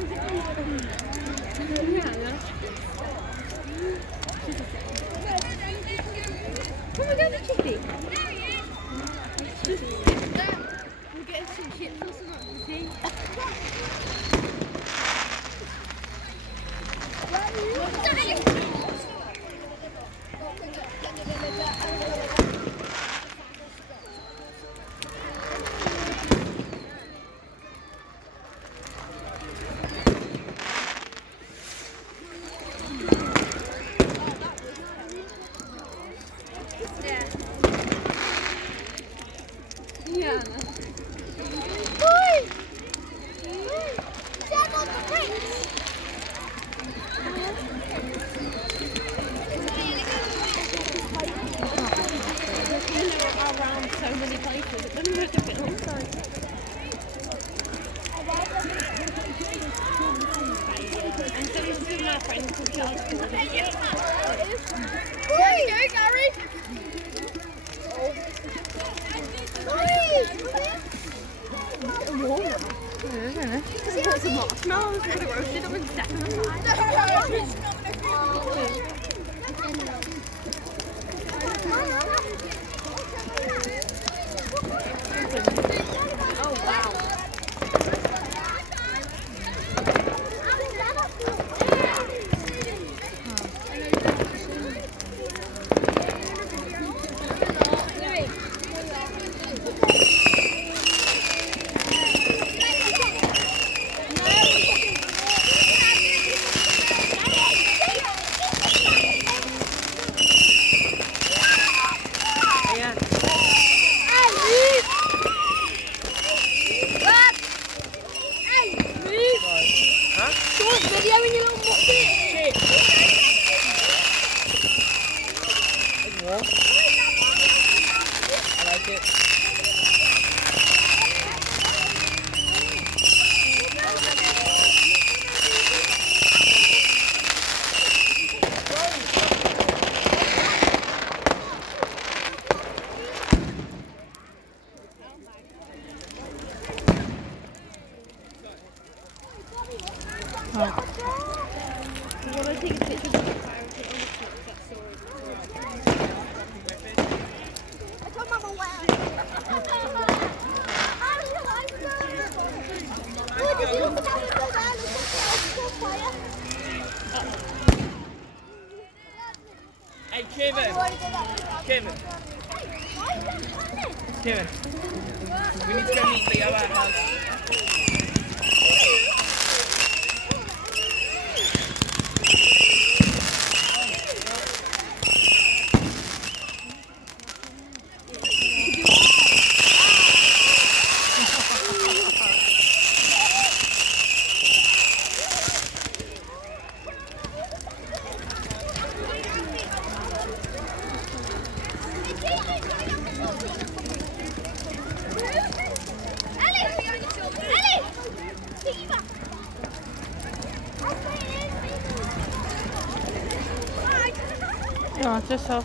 Come on, go to Chippy. We'll get some chips or something. Yeah. Around so many places, it doesn't make a bit of sense. And so this is my friend from Charlotte. There you go, Gary. Put some marshmallows, we're going to roast it up and set them Oh wow. Video in your little bucket. It's warm. I like it. Well, I take a picture of the fire and put it on the top of that story. I told Mama wow. Oh, did you look at that? It's so bad. It's so fire. Hey, Kevin. Kevin. Kevin. We need to go meet Leo at our house. Ja, het is zo.